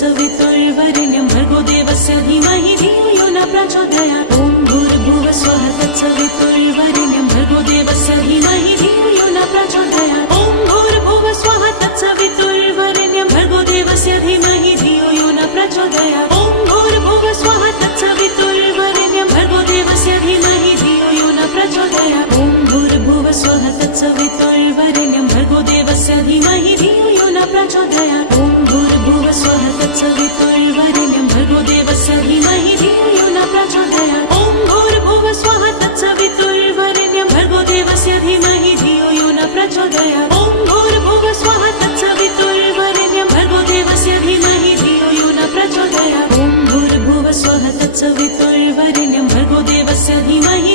तत्सवितुर्वरेण्यं भर्गो देवस्य धीमहि धियो यो न प्रचोदयात्। ॐ भूर्भुवः स्वः तत्सवितुर्वरेण्यं भर्गो देवस्य धीमहि धियो यो न प्रचोदयात्। ॐ भूर्भुवः स्वः तत्सवितुर्वरेण्यं भर्गो देवस्य धीमहि धियो यो न प्रचोदयात्। ॐ भूर्भुवः स्वः तत्सवितुर्वरेण्यं भर्गो देवस्य धीमहि धियो यो न प्रचोदयात्। ॐ भूर्भुवः स्वः तत्सवितुर्वरेण्यं भर्गो देवस्य धीमहि धियो यो न प्रचोदयात्। ॐ भूर्भुवः स्वः तत्सवितुर्वरेण्यं भर्गो देवस्य धीमहि धियो यो न प्रचोदयात्। ॐ भूर्भुवः स्वः तत्सवितुर्वरेण्यं भर्गो देवस्य धीमहि धियो यो न प्रचोदयात्। ॐ भूर्भुवः स्वः तत्सवितुर्वरेण्यं भर्गो देवस्य धीमहि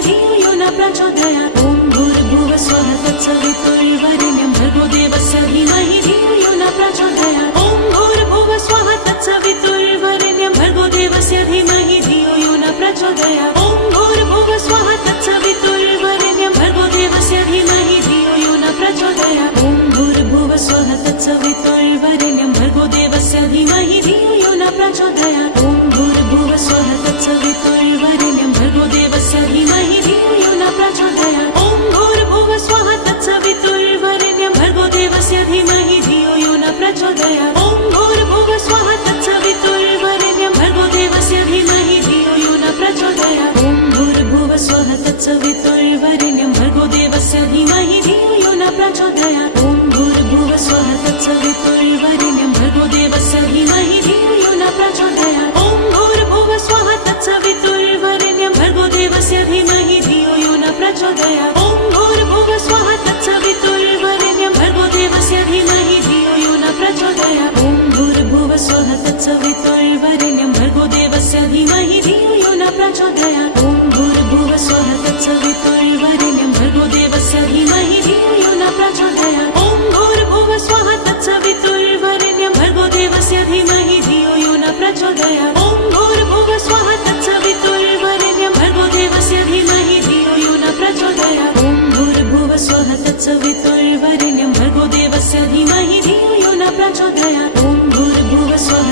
धियो यो न प्रचोदयात्। ॐ भूर्भुवः स्वः तत्सवितुर्वरेण्यं भर्गो देवस्य धीमहि धियो यो न प्रचोदयात्। ॐ भूर्भुवः स्वः तत्सवितुर्वरेण्यं भर्गो देवस्य धीमहि धियो यो न प्रचोदयात्। ॐ भूर्भुवः स्वः तत्सवितुर्वरेण्यं भर्गो देवस्य धीमहि धियो यो न प्रचोदयात्। ॐ भूर्भुवः स्वः तत्सवितुर्वरेण्यं भर्गो देवस्य धीमहि धियो यो न प्रचोदयात्। ॐ भूर्भुवः स्वः तत्सवितुर्वरेण्यं भर्गो देवस्य धीमहि धियो यो न प्रचोदयात्। ॐ भूर्भुवः स्वः तत्सवितुर्वरेण्यं भर्गो देवस्य धीमहि धियो यो न प्रचोदयात्। ॐ भूर्भुवः स्वः तत्सवितुर्वरेण्यं भर्गो देवस्य धीमहि धियो यो न प्रचोदयात्। ॐ भूर्भुवः स्वः तत्सवितुर्वरेण्यं भर्गो देवस्य धीमहि धियो यो न प्रचोदयात्। ॐ भूर्भुवः स्वः तत्सवितुर्वरेण्यं भर्गो देवस्य धीमहि धियो यो न प्रचोदयात्। ॐ भूर्भुवः स्वः तत्सवितुर्वरेण्यं भर्गो देवस्य धीमहि धियो यो न प्रचोदयात्। ॐ भूर्भुवः स्वः तत्सवितुर्वरेण्यं भर्गो देवस्य धीमहि धियो यो न प्रचोदयात्। ॐ भूर्भुवः स्वः तत्सवितुर्वरेण्यं भर्गो देवस्य धीमहि धियो यो न प्रचोदयात्। ॐ भूर्भुवः स्वः तत्सवितुर्वरेण्यं भर्गो देवस्य धीमहि धियो यो न प्रचोदयात्। ॐ भूर्भुवः स्वः तत्सवितुर्वरेण्यं भर्गो देवस्य धीमहि धियो यो न प्रचोदयात्। ॐ भूर्भुवः स्वः तत्सवितुर्वरेण्यं भर्गो देवस्य धीमहि धियो यो न प्रचोदयात्। ॐ भूर्भुवः स्वः तत्सवितुर्वरेण्यं भर्गो देवस्य धीमहि धियो यो न प्रचोदयात्। ॐ भूर्भुवः स्वः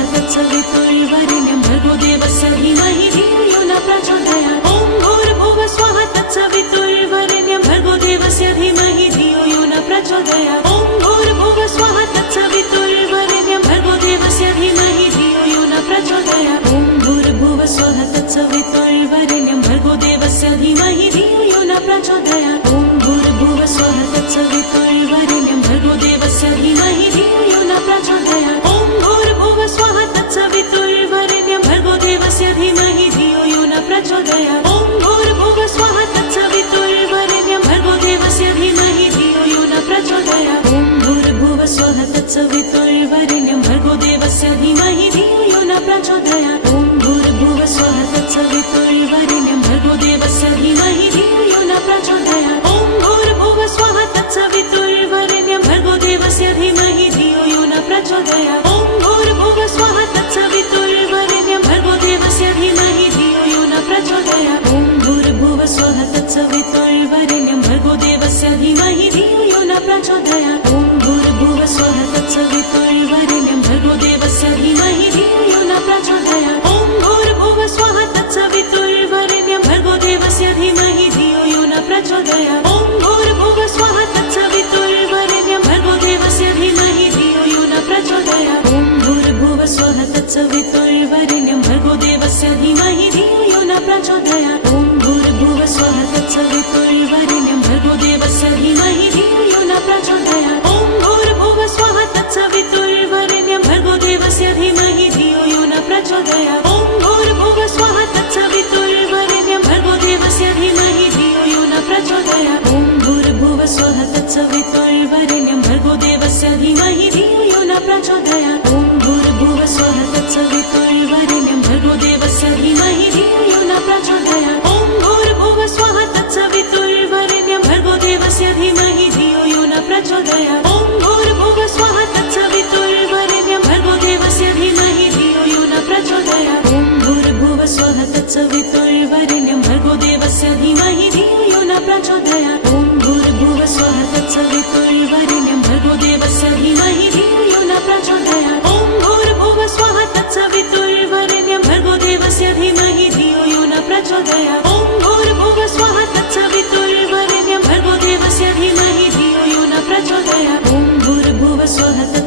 तत्सवितुर्वरेण्यं भर्गो देवस्य धीमहि धियो यो न प्रचोदयात्। ॐ भूर्भुवः स्वः तत्सवितुर्वरेण्यं भर्गो देवस्य धीमहि धियो यो न प्रचोदयात्। ॐ भूर्भुवः स्वः तत्सवितुर्वरेण्यं भर्गो देवस्य धीमहि धियो यो न प्रचोदयात्। ॐ भूर्भुवः स्वः तत्सवितुर्वरेण्यं भर्गो देवस्य धीमहि धियो यो न प्रचोदयात्। ॐ भूर्भुवः स्वः तत्सवितुर्वरेण्यं भर्गो देवस्य धीमहि धियो यो न प्रचोदयात्। ॐ भूर्भुवः स्वः तत्सवितुर्वरेण्यं भर्गो देवस्य धीमहि धियो यो न प्रचोदयात्। ॐ भूर्भुवः स्वः तत्सवितुर्वरेण्यं भर्गो देवस्य धीमहि धियो यो न प्रचोदयात्। ॐ भूर्भुवः स्वः तत्सवितुर्वरेण्यं भर्गो देवस्य धीमहि धियो यो न प्रचोदयात्। ॐ भूर्भुवः स्वः तत्सवितुर्वरेण्यं भर्गो देवस्य धीमहि धियो यो न प्रचोदयात्। ॐ भूर्भुवः स्वः तत्सवितुर्वरेण्यं भर्गो देवस्य धीमहि धियो यो न प्रचोदयात्। ॐ भूर्भुवः स्वः तत्सवितुर्वरेण्यं भर्गो देवस्य धीमहि धियो यो न प्रचोदयात्। ॐ भूर्भुवः स्वः तत्सवितुर्वरेण्यं भर्गो देवस्य धीमहि धियो यो न प्रचोदयात्। ॐ भूर्भुवः स्वः तत्सवितुर्वरेण्यं भर्गो देवस्य धीमहि धियो यो न प्रचोदयात्। ॐ भूर्भुवः स्वः तत्सवितुर्वरेण्यं भर्गो देवस्य धीमहि धियो यो न प्रचोदयात्। ॐ भूर्भुवः स्वः तत्सवितुर्वरेण्यं भर्गो देवस्य धीमहि धियो यो न प्रचोदयात्। ॐ भूर्भुवः स्वः तत्सवितुर्वरेण्यं भर्गो देवस्य धीमहि धियो यो न प्रचोदयात्। ॐ भूर्भुवः स्वः तत्सवितुर्वरेण्यं भर्गो देवस्य धीमहि धियो यो न प्रचोदयात्। ॐ भूर्भुवः स्वः तत्सवितुर्वरेण्यं भर्गो देवस्य धीमहि धियो यो न प्रचोदयात्। ॐ भूर्भुवः स्वः तत्सवितुर्वरेण्यं भर्गो देवस्य धीमहि धियो यो न प्रचोदयात्। ॐ भूर्भुवः स्वः तत्सवितुर्वरेण्यं भर्गो देवस्य धीमहि धियो यो न प्रचोदयात्। ॐ भूर्भुवः स्वः तत्सवितुर्वरेण्यं भर्गो देवस्य धीमहि धियो यो न प्रचोदयात्। ॐ भूर्भुवः स्वः तत्सवितुर्वरेण्यं भर्गो देवस्य धीमहि धियो यो न प्रचोदयात्। ॐ भूर्भुवः स्वः तत्सवितुर्वरेण्यं भर्गो देवस्य धीमहि धियो यो न प्रचोदयात्। ॐ भूर्भुवः स्वः तत्सवितुर्वरेण्यं भर्गो देवस्य धीमहि धियो यो न प्रचोदयात्। ॐ भूर्भुवः स्वः तत्सवितुर्वरेण्यं भर्गो देवस्य धीमहि धियो यो न प्रचोदयात्। ॐ भूर्भुवः स्वः तत्सवितुर्वरेण्यं भर्गो देवस्य धीमहि धियो यो न प्रचोदयात्। ॐ भूर्भुवः स्वः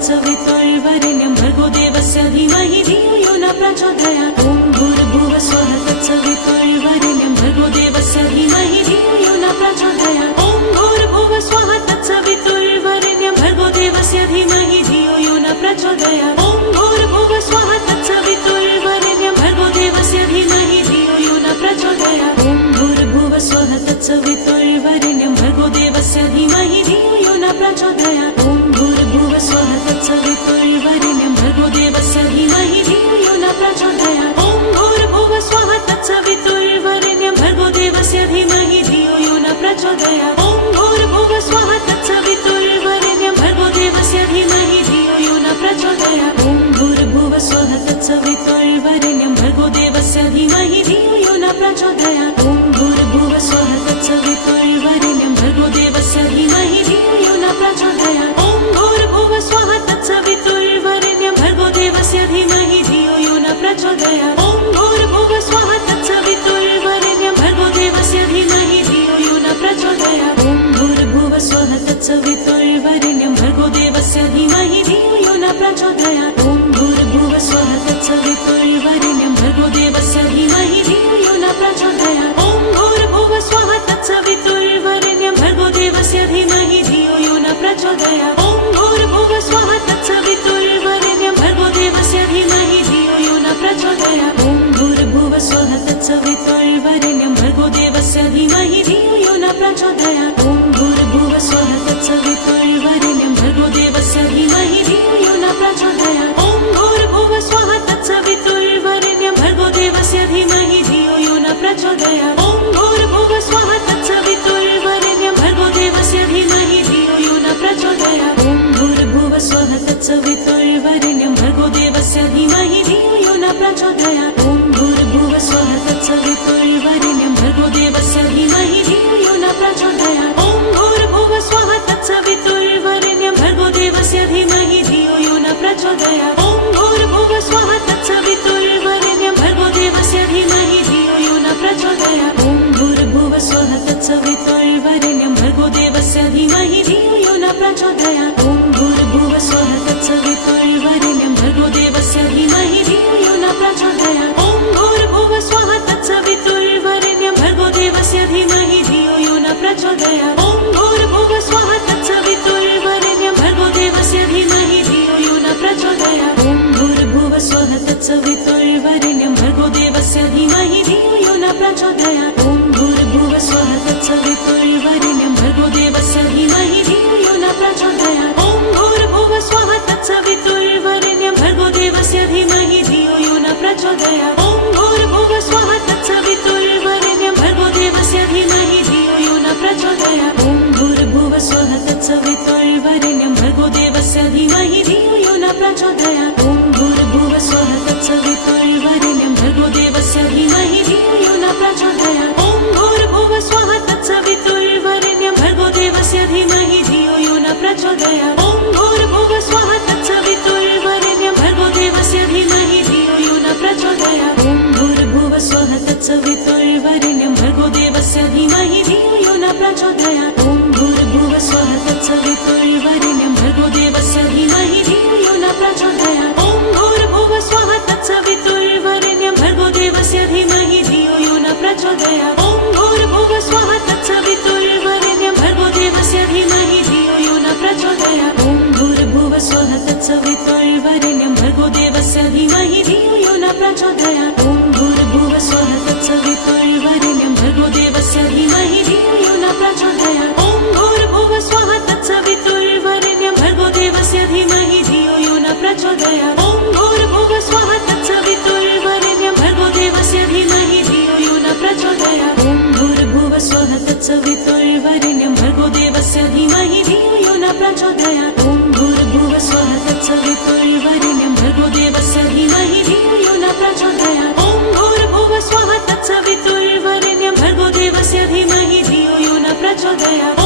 तत्सवितुर्वरेण्यं भर्गो देवस्य धीमहि धियो यो न प्रचोदयात् ॐ भूर्भुवः स्वः तत्सवितुर्वरेण्यं भर्गो देवस्य धीमहि धियो यो न प्रचोदयात् ॐ भूर्भुवः स्वः तत्सवितुर्वरेण्यं भर्गो देवस्य धीमहि धियो यो न प्रचोदयात् ॐ भूर्भुवः स्वः तत्सवितुर्वरेण्यं भर्गो देवस्य धीमहि धियो यो न प्रचोदयात् ॐ भूर्भुवः स्वः तत्सवितुर्वरेण्यं भर्गो देवस्य धीमहि धियो यो न प्रचोदयात् ॐ भूर्भुवः स्वः तत्सवितुर्वरेण्यं भर्गो देवस्य धीमहि धियो यो न प्रचोदयात् ॐ भूर्भुवः स्वः तत्सवितुर्वरेण्यं भर्गो देवस्य धीमहि धियो यो न प्रचोदयात् ॐ भूर्भुवः स्वः तत्सवितुर्वरेण्यं भर्गो देवस्य धीमहि धियो यो न प्रचोदयात् ॐ भूर्भुवः स्वः तत्सवितुर्वरेण्यं भर्गो देवस्य धीमहि धियो यो न प्रचोदयात् ॐ भूर्भुवः स्वः तत्सवितुर्वरेण्यं भर्गो देवस्य धीमहि धियो यो न प्रचोदयात् ॐ भूर्भुवः स्वः तत्सवितुर्वरेण्यं भर्गो देवस्य धीमहि धियो यो न प्रचोदयात् ॐ भूर्भुवः स्वः तत्सवितुर्वरेण्यं भर्गो देवस्य धीमहि धियो यो न प्रचोदयात् ॐ भूर्भुवः स्वः तत्सवितुर्वरेण्यं भर्गो देवस्य धीमहि धियो यो न प्रचोदयात् ॐ भूर्भुवः स्वः तत्सवितुर्वरेण्यं भर्गो देवस्य धीमहि धियो यो न प्रचोदयात् ॐ भूर्भुवः स्वः तत्सवितुर्वरेण्यं भर्गो देवस्य धीमहि धियो यो न प्रचोदयात् ॐ भूर्भुवः स्वः तत्सवितुर्वरेण्यं भर्गो देवस्य धीमहि धियो यो न प्रचोदयात् ॐ भूर्भुवः स्वः तत्सवितुर्वरेण्यं भर्गो देवस्य धीमहि धियो यो न प्रचोदयात् ॐ भूर्भुवः स्वः तत्सवितुर्वरेण्यं भर्गो देवस्य धीमहि धियो यो न प्रचोदयात् ॐ भूर्भुवः स्वः तत्सवितुर्वरेण्यं भर्गो देवस्य धीमहि धियो यो न प्रचोदयात् ॐ भूर्भुवः स्वः तत्सवितुर्वरेण्यं भर्गो देवस्य धीमहि धियो यो न प्रचोदयात् ॐ भूर्भुवः स्वः तत्सवितुर्वरेण्यं भर्गो देवस्य धीमहि धियो यो न प्रचोदयात् ॐ भूर्भुवः स्वः तत्सवितुर्वरेण्यं भर्गो देवस्य धीमहि धियो यो न प्रचोदयात् ॐ भूर्भुवः स्वः तत्सवितुर्वरेण्यं भर्गो देवस्य धीमहि धियो यो न प्रचोदयात् ॐ भूर्भुवः स्वः तत्सवितुर्वरेण्यं भर्गो देवस्य धीमहि धियो यो न प्रचोदयात् ॐ भूर्भुवः स्वः तत्सवितुर्वरेण्यं भर्गो देवस्य धीमहि धियो यो न प्रचोदयात् ॐ भूर्भुवः स्वः तत्सवितुर्वरेण्यं भर्गो देवस्य धीमहि धियो यो न प्रचोदयात् ॐ भूर्भुवः स्वः तत्सवितुर्वरेण्यं भर्गो देवस्य धीमहि धियो यो न प्रचोदयात् ॐ भूर्भुवः स्वः तत्सवितुर्वरेण्यं भर्गो देवस्य धीमहि धियो यो न प्रचोदयात् ॐ भूर्भुवः स्वः तत्सवितुर्वरेण्यं भर्गो देवस्य धीमहि धियो यो न प्रचोदयात् ॐ भूर्भुवः स्वः तत्सवितुर्वरेण्यं भर्गो देवस्य धीमहि धियो यो न प्रचोदयात् ॐ भूर्भुवः स्वः तत्सवितुर्वरेण्यं भर्गो देवस्य धीमहि धियो यो न प्रचोदयात् ॐ भूर्भुवः स्वः तत्सवितुर्वरेण्यं भर्गो देवस्य धीमहि धियो यो न प्रचोदयात् ॐ भूर्भुवः स्वः तत्सवितुर्वरेण्यं भर्गो देवस्य धीमहि धियो यो न प्रचोदयात् ॐ भूर्भुवः स्वः तत्सवितुर्वरेण्यं भर्गो देवस्य धीमहि धियो यो न प्रचोदयात् ॐ भूर्भुवः स्वः तत्सवितुर्वरेण्यं भर्गो देवस्य धीमहि धियो यो न प्रचोदयात् ॐ भूर्भुवः स्वः तत्सवितुर्वरेण्यं भर्गो देवस्य धीमहि धियो यो न प्रचोदयात् ॐ भूर्भुवः स्वः तत्सवितुर्वरेण्यं भर्गो देवस्य धीमहि धियो यो न प्रचोदयात् ॐ भूर्भुवः स्वः तत्सवितुर्वरेण्यं भर्गो देवस्य धीमहि धियो यो न प्रचोदयात् ॐ भूर्भुवः स्वः तत्सवितुर्वरेण्यं भर्गो देवस्य धीमहि धियो यो न प्रचोदयात् ॐ भूर्भुवः स्वः तत्सवितुर्वरेण्यं भर्गो देवस्य धीमहि धियो यो न प्रचोदयात् ॐ भूर्भुवः स्वः तत्सवितुर्वरेण्यं भर्गो देवस्य धीमहि धियो यो न प्रचोदयात् ॐ भूर्भुवः स्वः तत्सवितुर्वरेण्यं भर्गो देवस्य धीमहि धियो यो न प्रचोदयात् ॐ भूर्भुवः स्वः तत्सवितुर्वरेण्यं भर्गो देवस्य धीमहि धियो यो न प्रचोदयात् ॐ भूर्भुवः स्वः तत्सवितुर्वरेण्यं भर्गो देवस्य धीमहि धियो यो न प्रचोदयात् ॐ भूर्भुवः स्वः तत्सवितुर्वरेण्यं भर्गो देवस्य धीमहि धियो यो न प्रचोदयात् ॐ भूर्भुवः स्वः तत्सवितुर्वरेण्यं भर्गो देवस्य धीमहि धियो यो न प्रचोदयात् ॐ भूर्भुवः स्वः तत्सवितुर्वरेण्यं भर्गो देवस्य धीमहि धियो यो न प्रचोदयात्